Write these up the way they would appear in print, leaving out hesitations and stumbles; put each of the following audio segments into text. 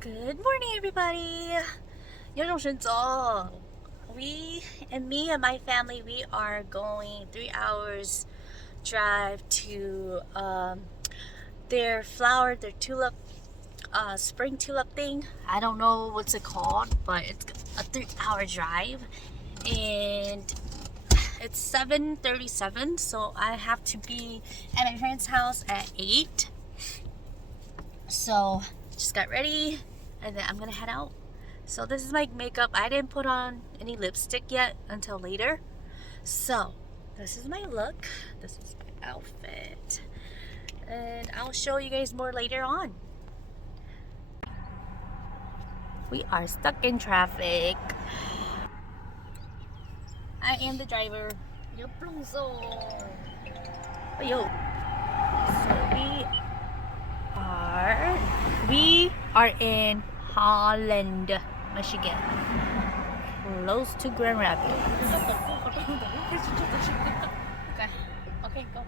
Good morning, everybody. 有种神走. Me and my family, we are going 3 hours drive to their tulip, spring tulip thing. I don't know what's it called, but it's a 3-hour drive, and it's 7:37, so I have to be at my parents' house at 8. So just got ready, and then I'm gonna head out. So this is my makeup. I didn't put on any lipstick yet until later. So this is my look. This is my outfit, and I'll show you guys more later on. We are stuck in traffic. I am the driver. So we are in Holland, Michigan, close to Grand Rapids. Okay, go.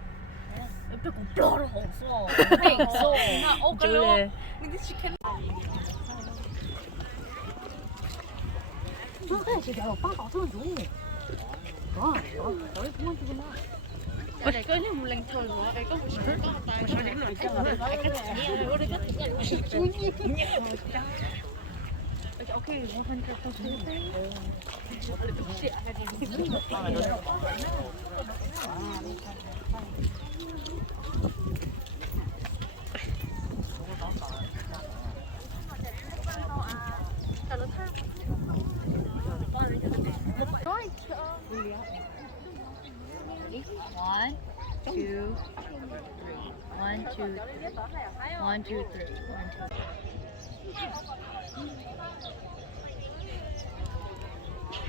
One, two, three. 1, 2, 3. 1, 2, 3. 1, 2.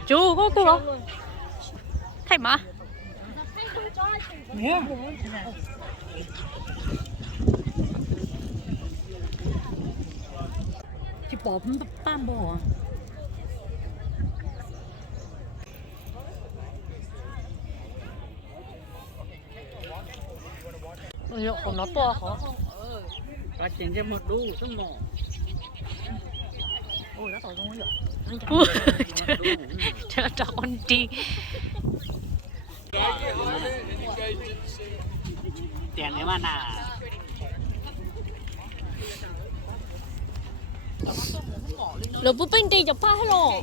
Chú có cô không? Thay mà. Chị bỏ không tam bỏ. Còn nó to khó. Và chuyển ra một đu xong mỏ. Ôi, nó to giống vậy. Chờ cho con đi. Tiền nếu mà nà. Rồi bố bên đi chụp phá hết rồi.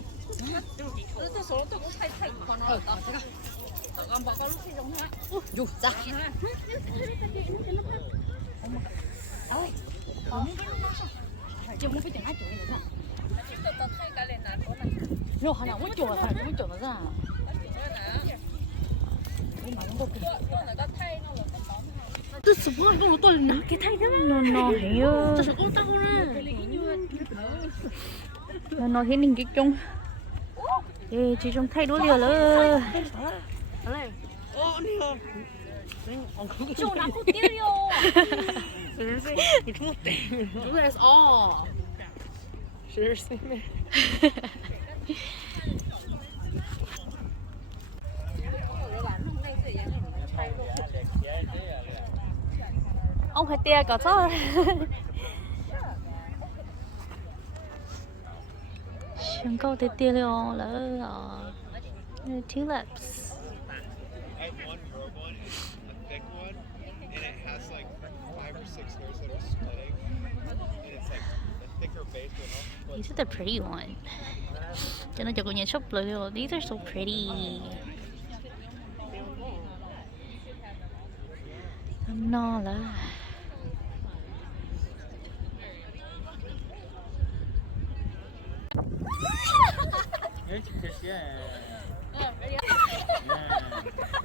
Dù ra. Rồi hả nào mới chuột hả mới chuột nó ra. Tôi sợ quá không tôi là cái thay đó. Nó hiểu. Tôi sợ con tao nè. Nó thấy mình cái chung. Ê, chị trong thay đuôi liền rồi. 좀 낳고 때려. 그래서 Ông phải tia có sao? Chúng câu tới tia luôn là tulips. These are the pretty ones. Cho nó cho cô nhà shop blue. These are so pretty. No là.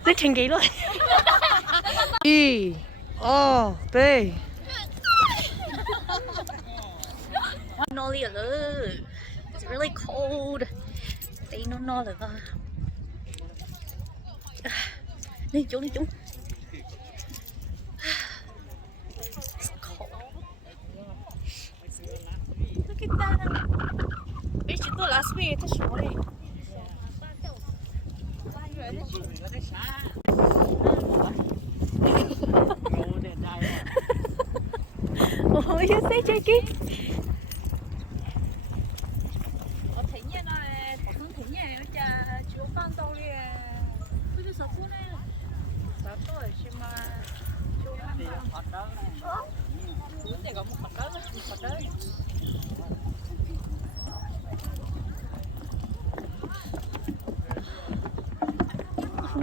Nó chừng kỹ luôn. E, O, B. No alert. It's really cold. They no alert. Đi chú. It's cold. Look at that. Biết chị tôi last week tôi số đi. What you say, Jackie?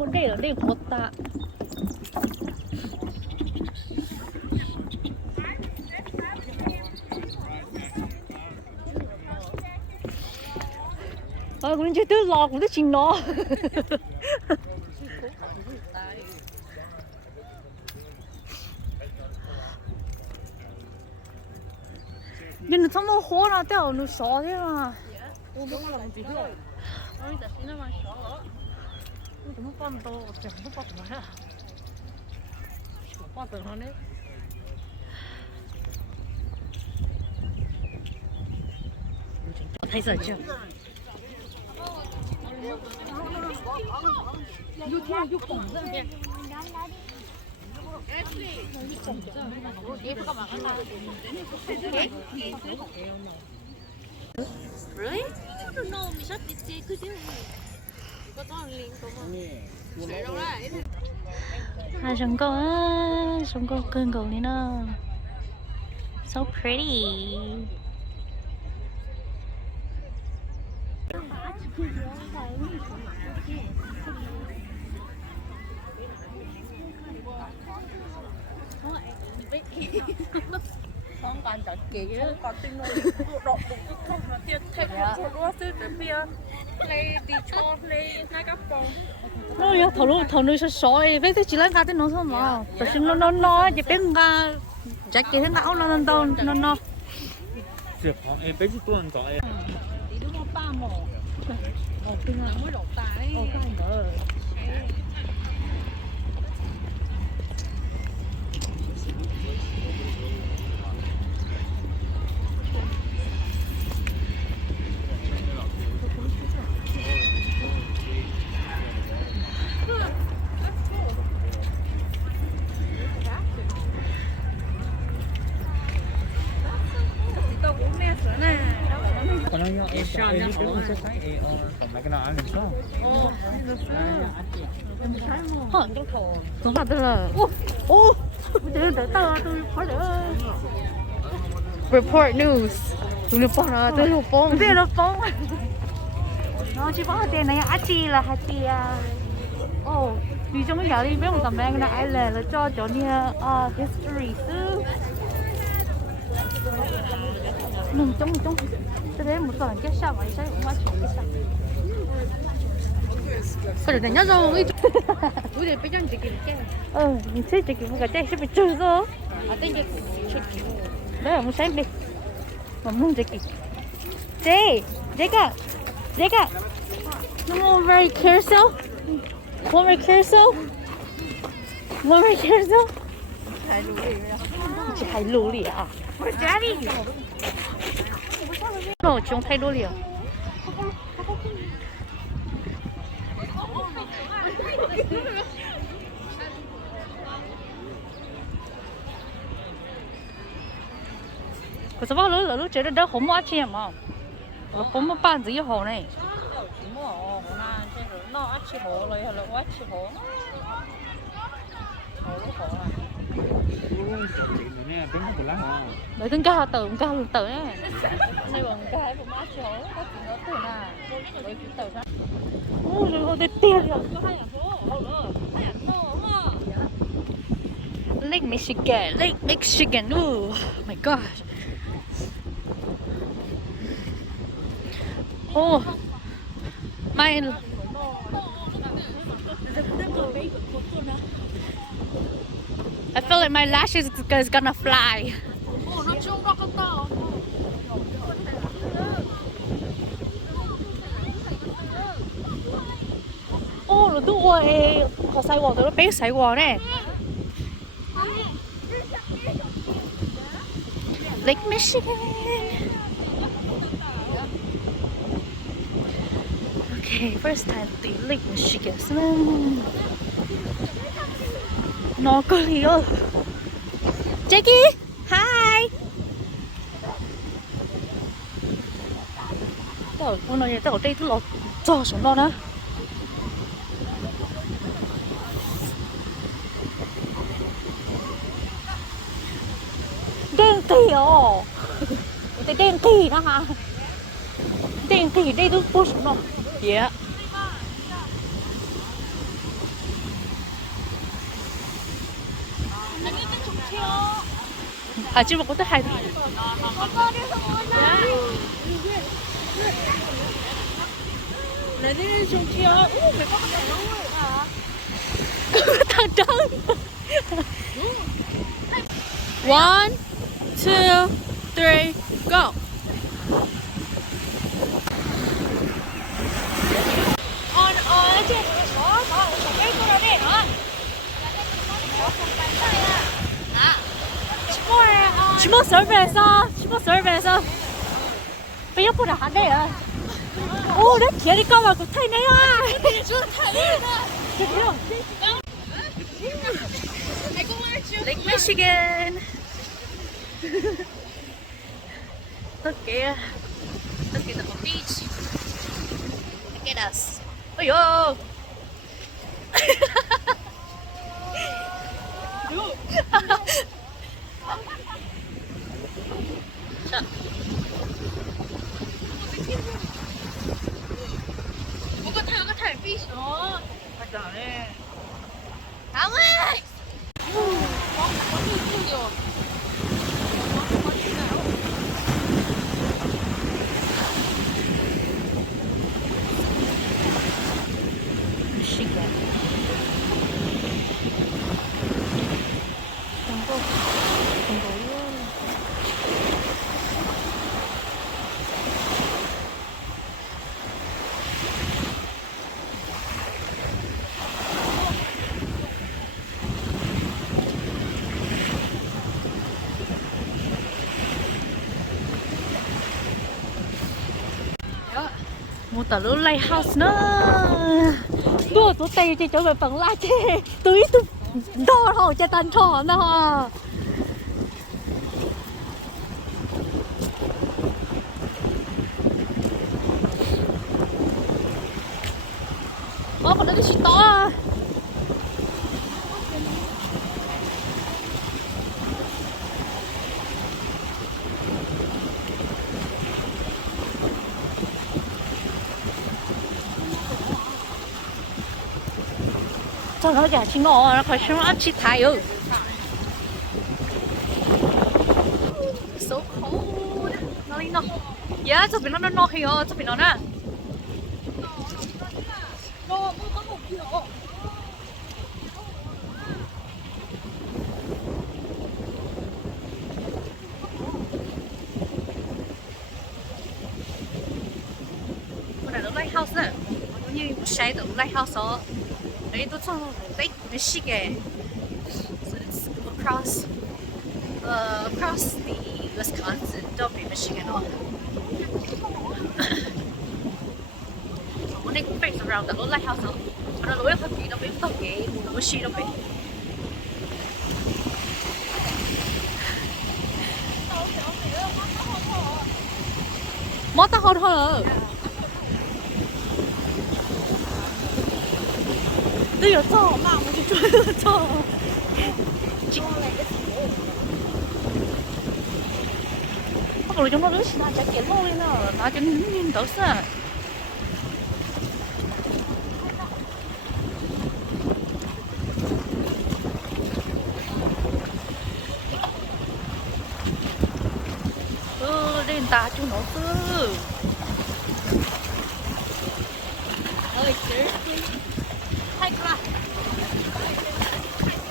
một đây là đây có ta. cũng chưa tới lò cũng tới chừng nó. Nhưng nó sao mà khó nào tao nó sợ thế mà. Ôi đúng là gì thế? Ôi ta xin mà sợ lắm. Ôi nó con to, chẳng nó con mà. Con tưởng nó đấy. Thấy sợ chưa? Really? I don't know, mình sắp đi chơi cứ thế. Có to liền có mà. 아, 정거 큰 거리나. So pretty. Không còn chọn kỹ không còn tinh nồi đọt đúng cái không mà tiền thêm cho nóซื้อแต่เบียร์เลยดีชอบเลยน่ากระป๋อง 야, 더는 sợ bây giờ chỉ là cái nó thôi mà. Tôi xin nó chỉ biết nga chắc chỉ thấy áo nó. 食行誒，俾啲多人講誒。你都冇包冇，我邊啊冇落大，我包唔到。Còn nó em biết cái con sẽ thấy còn mấy cái nào ăn được không? Đúng là tức là ô tôi khó được. Report news. Tôi bông. Nó chỉ có tiền này chị là hả chị à. Ồ, vì trong cái nhà đi biết một tầm bang này là cho chỗ như history sư. Nằm trong. Tôi thấy một lần chết sao vậy sao cũng quá chuyện sao. Cái này nhớ rồi. 우리 배장 지금 깨. mình sẽ chỉ một cái chạy sẽ bị trừ rồi. 아 땡겨. Đấy là một sáng đi. Mà muốn chỉ 제가 no very careful. One more careful. Chỉ hay lù lì à. Nó chúng thay đổi liền. Có sao lỡ lỡ chơi đó không mua钱嘛？không mua bàn gì hổ này. Để tính cao tự á. này bằng cái của má chó, có chuyện đó từ nào? Với cái tờ ra. Ôi rồi tôi tiền rồi. Có hai ảnh nô mà. Lake Michigan. Oh my gosh. Oh, my. I feel like my lashes is gonna fly. Nó trông đó con tao. Nó đua học Sài Gòn, tôi nó bé Sài Gòn này. Lake Michigan. Okay, first time to Lake Michigan. Nó có lý ơi. Jackie, hi. Tao nói tao ở đây tôi lo cho xuống nó đó. Đen kỳ ồ. Cái đen kỳ đó hả? Đen kỳ đây tôi post nó. Yeah. à chứ mà có tới hai Lấy đi xuống kia. Mày có cái đó hả? thằng trắng. 1, 2, 3, go. ở trên có cái cô đó đi hả? 주먹 서브에서 주먹 서브에서 빼요보다 안 돼요. 오, 내 기다릴까 말고 타이네요. Lake Michigan. Look at the beach. Look at us. Oh yo. Có thải fish. Alex. một tờ lưỡi lighthouse nữa đua tụi tây thì chỗ về phần la chê túi tụi đo hồ cho tan thọ nó ô còn nó chỉ to à. 저 거기 아침 거 거시면 아치 타요. So cold. nó đi nó. Yeah, cho bên nó hiểu, cho bên nó nè. Cái này là lighthouse nè. Như một sai được lighthouse đó. Đấy tôi trong Lake Michigan. So it's across the Wisconsin, don't be Michigan all. When they face around the lighthouse, but I know it's not big, don't be, no she don't be. Mất ta hơn thôi. Đây là cho mà một chút chút cho. Kalau chúng nó rất là chặt chẽ luôn nè, nó cho nhìn tốt sao? Lên ta cho nó cơ. Ơi chứ. Hai qua.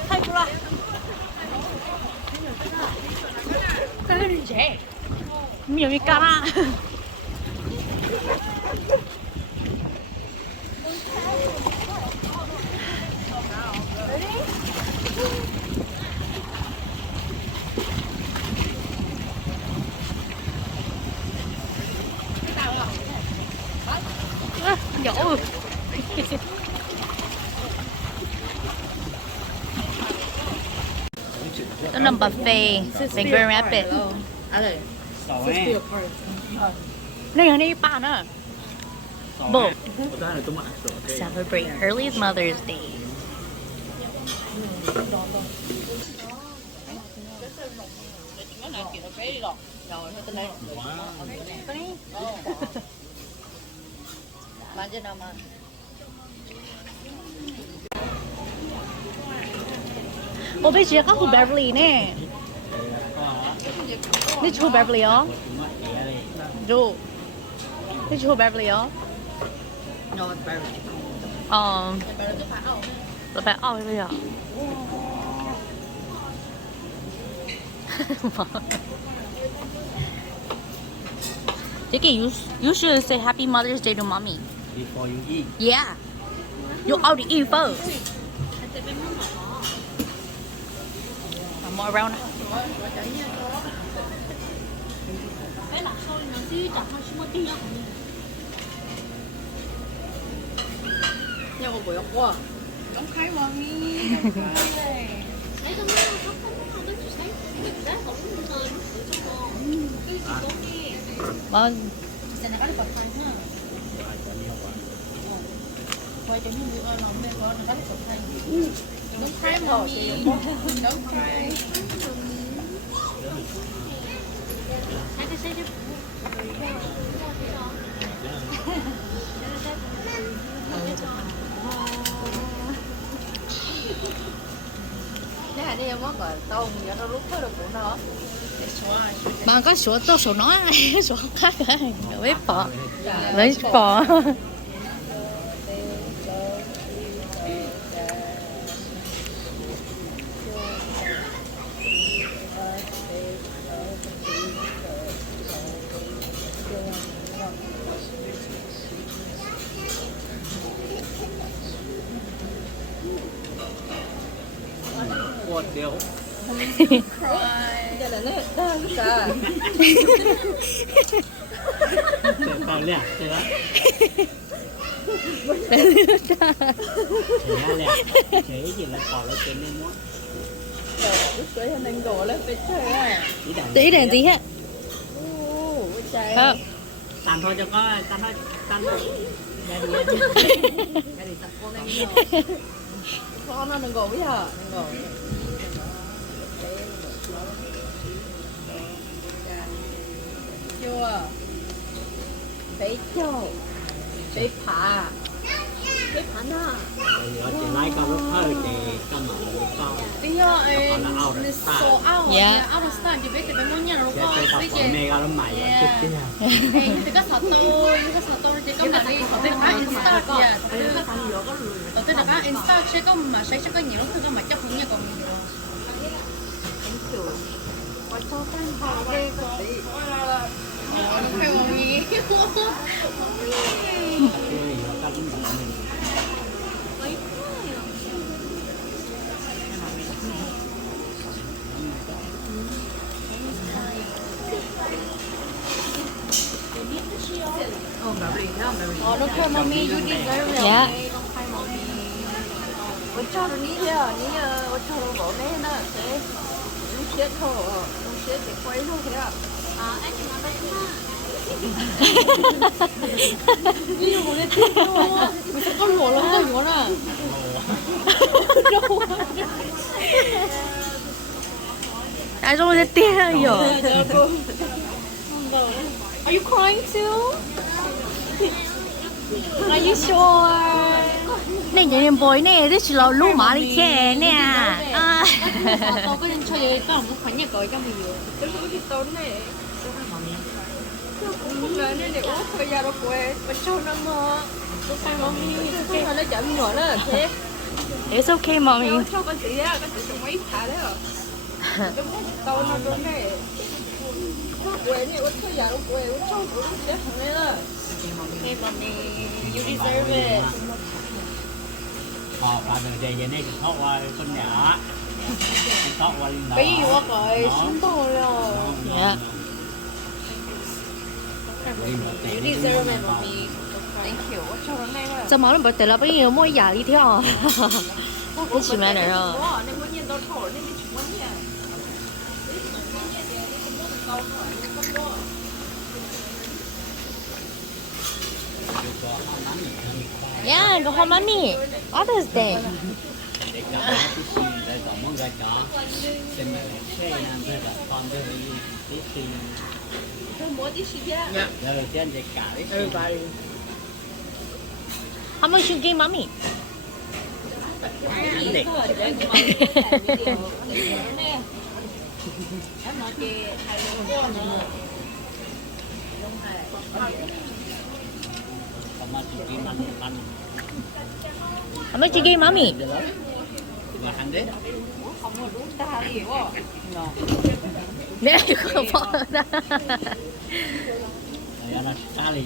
Hai qua. Cái gì vậy? 미역이 까라. Dỗ. Đó là buffet tại Grand Rapids. Này này ba nữa. Bộ. Celebrate early Mother's Day. Ở bên kia có khu Beverly nè. 你抽白不了，就你抽白不了。哦，老板熬不了。Vicky, you should say Happy Mother's Day to mommy. Before you eat. Yeah. You already eat first. One more round. Vâng. Mà có sữa tôi sữa nói này, sữa khác rồi, với bò, với bò. What deal? Tao lẹ, thế đó. Thế lẹ, thế gì là bỏ lại trên lên đó. Tí đèn tí hết. Không. Tàn thôi cho có, tàn thôi. Ra đi. Ra đi tập cô lên. Con nó đừng ngủ bây giờ, đừng ngủ. Chưa. Bé châu. Bé phá. Bé phá na. Ở trên lái con rất hơi thì con mở một con. Bây giờ em số ao. Dạ. Ao là sao thì biết cái bé muốn nhà nó Sẽ có. tập Bây của giờ. mẹ ra mày Yeah. chút tiếp. Thì có sọt tôi chỉ có mà đi bên phá Insta kìa. Đầu tiên là cái Insta sẽ có mà sẽ có nhiều thứ mà chấp nhận còn nhiều. Nó phải mong gì? Oh, don't cry, mommy. You deserve it. Dạ. Don't cry, mommy. 我叫着你了，你我叫着我妹呢，谁？用鞋头，用鞋给关上去了。啊，哎，你拿ไปข้างหน้านี่อยู่ในตู้มันจะก้นหัวลงก้นหัวน่ะ Ai trong cái tia rồi. Are you crying too? Are you sure? Này nhà em bồi này, this là lũ má đi khe nè. À. Tôi có nên chơi cái làm khoản nhà cởi cho mình rồi. Tôi có cái tốn này. Là nên để uống thời gian đó của em, mà cho nó mà. Tôi phải mommy, tôi phải lấy chậm nhỏ đó, thế. It's okay, mommy. Cho con chị á, con chị dùng mấy thả đấy à. Tôi muốn tao nó đúng này. Của em này, uống thời gian đó của em, uống cho của nó sẽ thằng này đó. Hey mommy, you deserve it. Bà đừng để vậy này thoát qua con nhỏ. Thoát qua lên đó. Bây giờ rồi, xin tôi rồi. Dạ. You deserve it, mommy. Thank you. Cho nó này mà. Sao mà nó bật tới là bây giờ mua giả đi theo. Nó chỉ mẹ này rồi. Nên muốn nhìn tao thổi nên bị chúng nhỉ. Yeah, go home, mommy. Mother's Day. Để cho nó tí xin, để có món gà chó. Xem mà xe nàng thế là con thế thì tí xin. Tôi mua tí xí bia. Rồi trên để cả đấy. How much you give mommy? Em nói chị thầy luôn cô nữa. Sama cuci man. Ama chigi mami. Bahan deh. Không có đúng ta gì quá. 네, 이거 봐. Saya anak sekali.